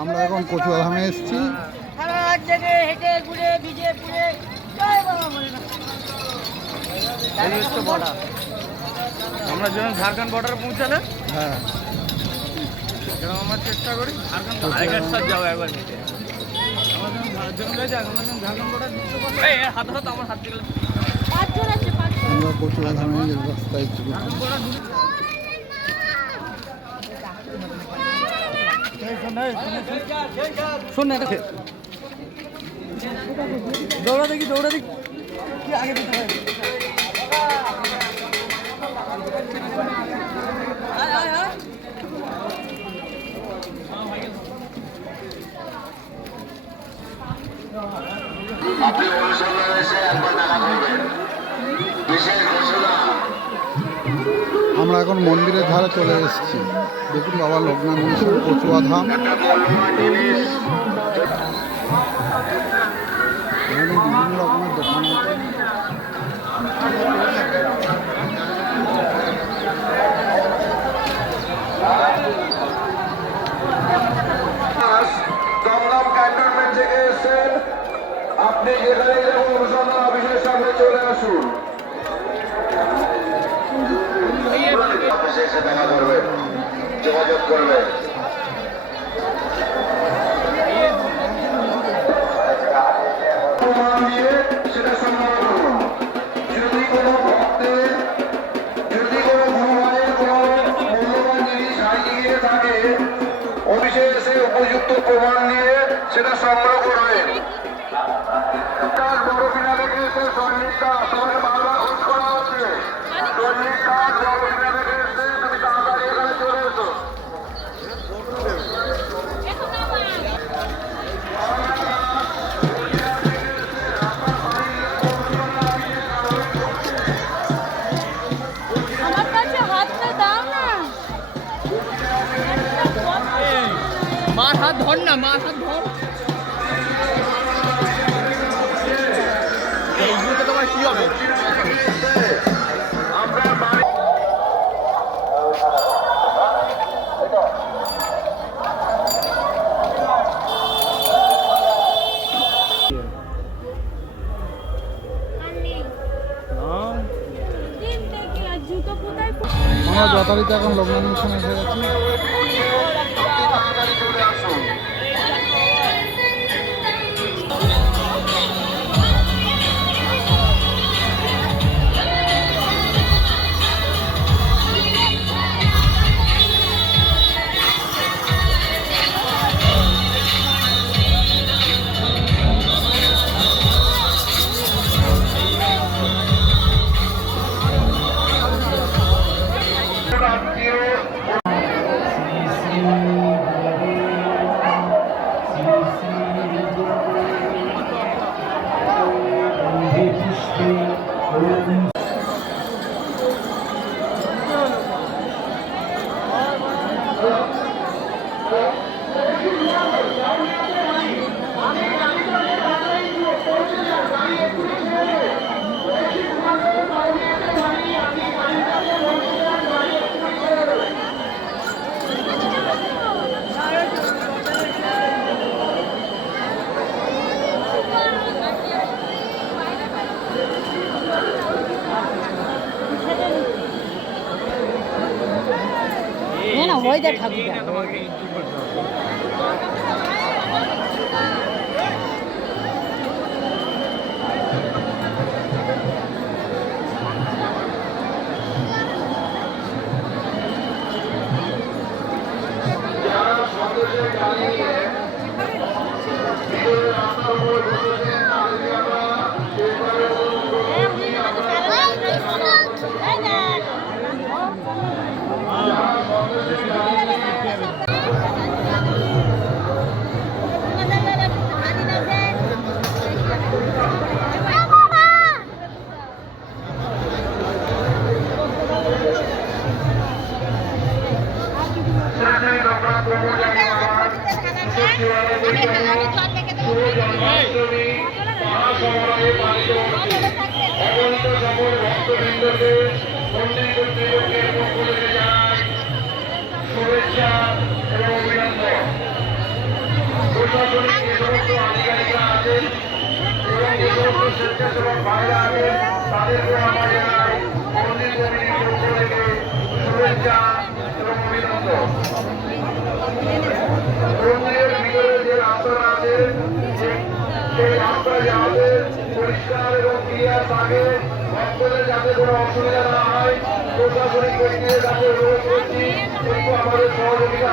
আমরা এখন কচুয়াধামে এসেছি। আমরা যখন ঝাড়খণ্ড বর্ডারে পৌঁছালে হ্যাঁ যেরকম আমরা চেষ্টা করি ঝাড়খণ্ড আগের সাথে যাবো একবার নিতে। আমরা যখন ঝাড়খণ্ড বর্ডার ঢুকতে পারবো হাত হাত আমার হাত দিলে আমরা কচুয়াধামে রাস্তায় ছিল। শোন না এটা দৌড়া দেখি কি আগে দিতে হয়। আপনি অনুসন্ধান এসে একবার দেখা করবেন। বিশেষ ঘোষণা, আমরা এখন মন্দিরের ধারে চলে এসেছি। দেখুন বাবা লোকনাথ মিশন কচুয়াধাম। একটা মূল্যবান জিনিস এখানে বিভিন্ন রকমের দোকান আছে। দমদম ক্যান্টনমেন্ট থেকে এসেছেন, আপনি যেখানে যাবেন অনুসন্ধান অফিসের সামনে চলে আসুন। অফিসে এসে দেখা করবেন, যোগাযোগ করবেন। প্রমাণ দিয়ে সেটা সংগ্রহ করুন। যদি কোনো ভক্তের যদি কোনো গুরুবারের কোনো মূল্যবান জিনিস হারিয়ে থাকে, অফিসে এসে উপযুক্ত প্রমাণ দিয়ে সেটা সংগ্রহ করবেন। বড় কিনা থেকে এসে সন্নিধা তোমাকে বারবার খোঁজ করা হচ্ছে। সন্নিধা বড় কিনা থেকে এসে তুমি তাড়াতাড়ি এখানে চলে এসো। আমার কাছে হাতটা দাও না। মার হাত ধর না, মার হাত ধর। এইগুলো তোমার কি হবে? জুতো কোথায়? আমরা যথারীতি এখন লোকনাথ মিশন এসে গেছি। তাড়াতাড়ি চলে আসুন। না হয়ে যায় ঠাকুর। অগণিত সকল ভক্তবৃন্দকে মন্দির কর্তৃপক্ষের পক্ষ থেকে জানাই শুভেচ্ছা এবং অভিনন্দন। বাইরে আছেন তাদেরকে আমরা জানাই মন্দির কমিটির পক্ষ থেকে শুভেচ্ছা এবং অভিনন্দন। মন্দিরের ভিতরে যে রাস্তাটা আছে সেই রাস্তা যাতে পরিষ্কার এবং ক্লিয়ার থাকে, ভক্তদের যাতে কোনো অসুবিধা না হয় প্রশাসনিক ব্যক্তিদের কাছে অনুরোধ করছি একটু আমাদের সহযোগিতা